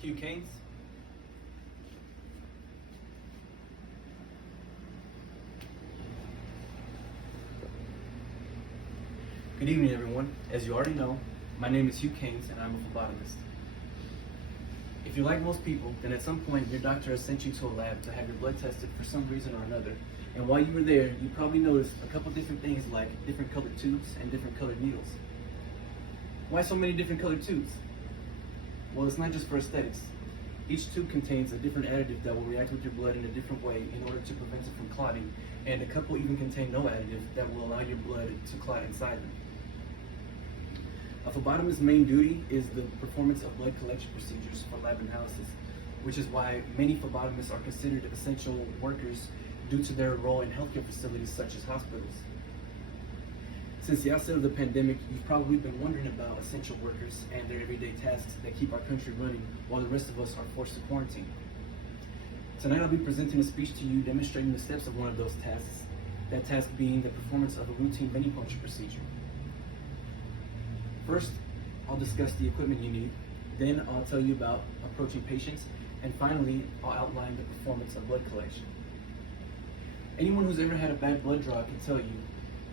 Q Canes. Good evening, everyone. As you already know, my name is Hugh Canes and I'm a phlebotomist. If you're like most people, then at some point your doctor has sent you to a lab to have your blood tested for some reason or another. And while you were there, you probably noticed a couple different things like different colored tubes and different colored needles. Why so many different colored tubes? Well, it's not just for aesthetics. Each tube contains a different additive that will react with your blood in a different way in order to prevent it from clotting, and a couple even contain no additive that will allow your blood to clot inside them. A phlebotomist's main duty is the performance of blood collection procedures for lab analysis, which is why many phlebotomists are considered essential workers due to their role in healthcare facilities such as hospitals. Since the outset of the pandemic, you've probably been wondering about essential workers and their everyday tasks that keep our country running while the rest of us are forced to quarantine. Tonight I'll be presenting a speech to you demonstrating the steps of one of those tasks, that task being the performance of a routine venipuncture procedure. First, I'll discuss the equipment you need, then I'll tell you about approaching patients, and finally, I'll outline the performance of blood collection. Anyone who's ever had a bad blood draw can tell you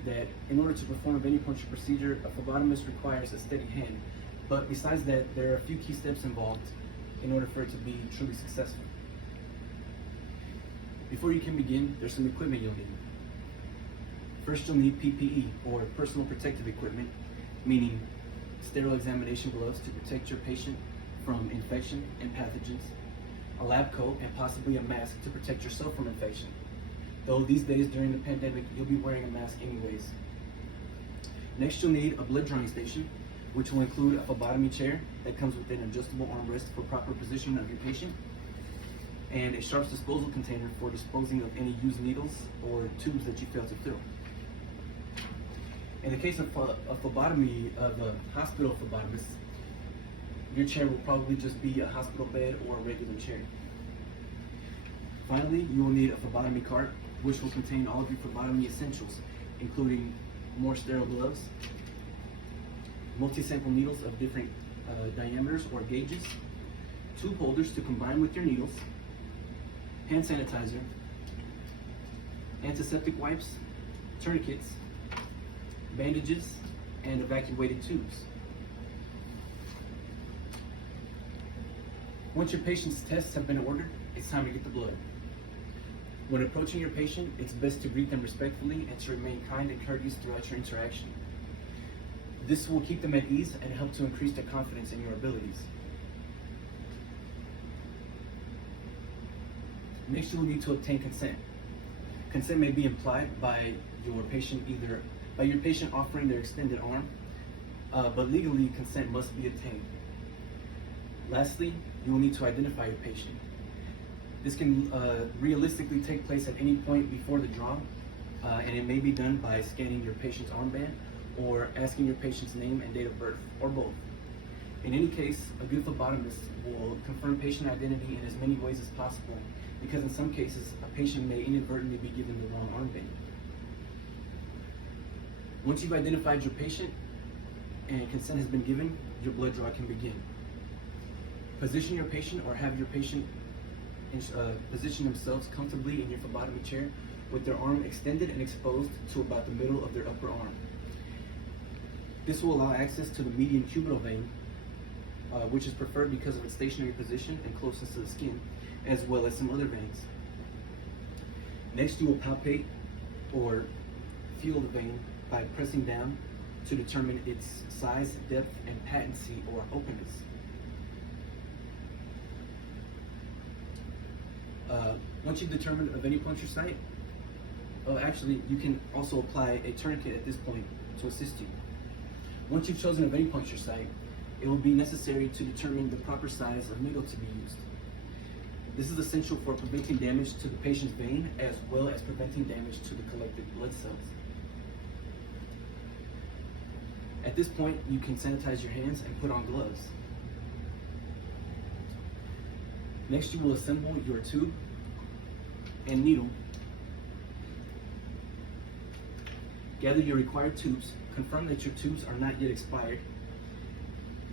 that in order to perform a venipuncture procedure, a phlebotomist requires a steady hand, but besides that, there are a few key steps involved in order for it to be truly successful. Before you can begin, there's some equipment you'll need. First, you'll need PPE, or personal protective equipment, meaning sterile examination gloves to protect your patient from infection and pathogens, a lab coat, and possibly a mask to protect yourself from infection. Though these days during the pandemic, you'll be wearing a mask anyways. Next, you'll need a blood drawing station, which will include a phlebotomy chair that comes with an adjustable armrest for proper positioning of your patient, and a sharps disposal container for disposing of any used needles or tubes that you fail to fill. In the case of a phlebotomy of a hospital phlebotomist, your chair will probably just be a hospital bed or a regular chair. Finally, you will need a phlebotomy cart, which will contain all of your phlebotomy essentials, including more sterile gloves, multi-sample needles of different diameters or gauges, tube holders to combine with your needles, hand sanitizer, antiseptic wipes, tourniquets, bandages, and evacuated tubes. Once your patient's tests have been ordered, it's time to get the blood. When approaching your patient, it's best to greet them respectfully and to remain kind and courteous throughout your interaction. This will keep them at ease and help to increase their confidence in your abilities. Next, you will need to obtain consent. Consent may be implied by your patient offering their extended arm, but legally consent must be obtained. Lastly, you will need to identify your patient. This can realistically take place at any point before the draw, and it may be done by scanning your patient's armband or asking your patient's name and date of birth, or both. In any case, a good phlebotomist will confirm patient identity in as many ways as possible, because in some cases, a patient may inadvertently be given the wrong armband. Once you've identified your patient and consent has been given, your blood draw can begin. Position your patient or have your patient position themselves comfortably in your phlebotomy chair with their arm extended and exposed to about the middle of their upper arm. This will allow access to the median cubital vein, which is preferred because of its stationary position and closeness to the skin, as well as some other veins. Next, you will palpate or feel the vein by pressing down to determine its size, depth, and patency or openness. Once you've determined a venipuncture site, actually you can also apply a tourniquet at this point to assist you. Once you've chosen a venipuncture site, it will be necessary to determine the proper size of needle to be used. This is essential for preventing damage to the patient's vein as well as preventing damage to the collected blood cells. At this point, you can sanitize your hands and put on gloves. Next, you will assemble your tube and needle. Gather your required tubes, confirm that your tubes are not yet expired,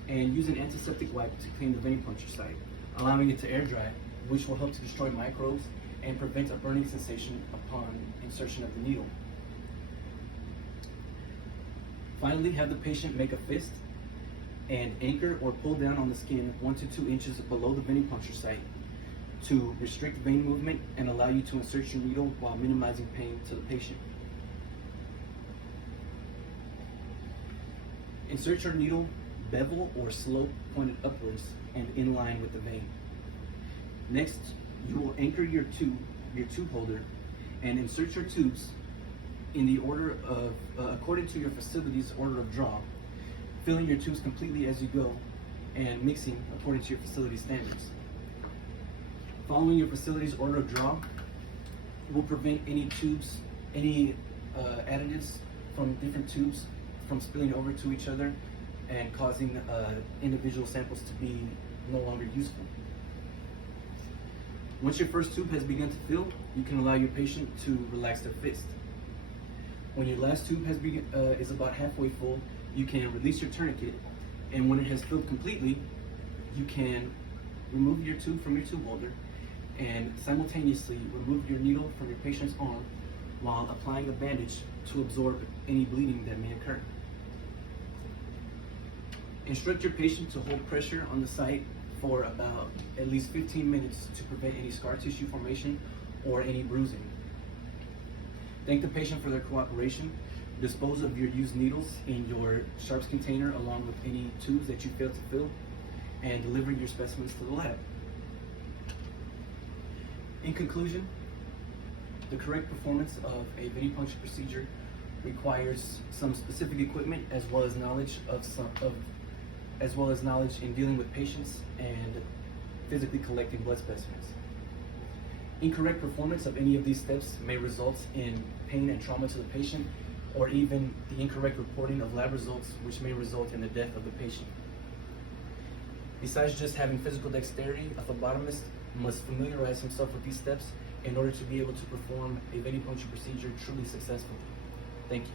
and use an antiseptic wipe to clean the venipuncture site. allowing it to air dry, which will help to destroy microbes and prevent a burning sensation upon insertion of the needle. Finally, have the patient make a fist and anchor or pull down on the skin 1 to 2 inches below the venipuncture site to restrict vein movement and allow you to insert your needle while minimizing pain to the patient. Insert your needle bevel or slope pointed upwards and in line with the vein. Next, you will anchor your tube holder and insert your tubes in the order of, according to your facility's order of draw, filling your tubes completely as you go and mixing according to your facility standards. Following your facility's order of draw will prevent any additives from different tubes from spilling over to each other and causing individual samples to be no longer useful. Once your first tube has begun to fill, you can allow your patient to relax their fist. When your last tube is about halfway full, you can release your tourniquet, and when it has filled completely, you can remove your tube from your tube holder and simultaneously remove your needle from your patient's arm while applying a bandage to absorb any bleeding that may occur. Instruct your patient to hold pressure on the site for about at least 15 minutes to prevent any scar tissue formation or any bruising. Thank the patient for their cooperation. Dispose of your used needles in your sharps container along with any tubes that you failed to fill, and deliver your specimens to the lab. In conclusion, the correct performance of a venipuncture procedure requires some specific equipment as well as knowledge in dealing with patients and physically collecting blood specimens. Incorrect performance of any of these steps may result in pain and trauma to the patient, or even the incorrect reporting of lab results, which may result in the death of the patient. Besides just having physical dexterity, a phlebotomist must familiarize himself with these steps in order to be able to perform a venipuncture procedure truly successfully. Thank you.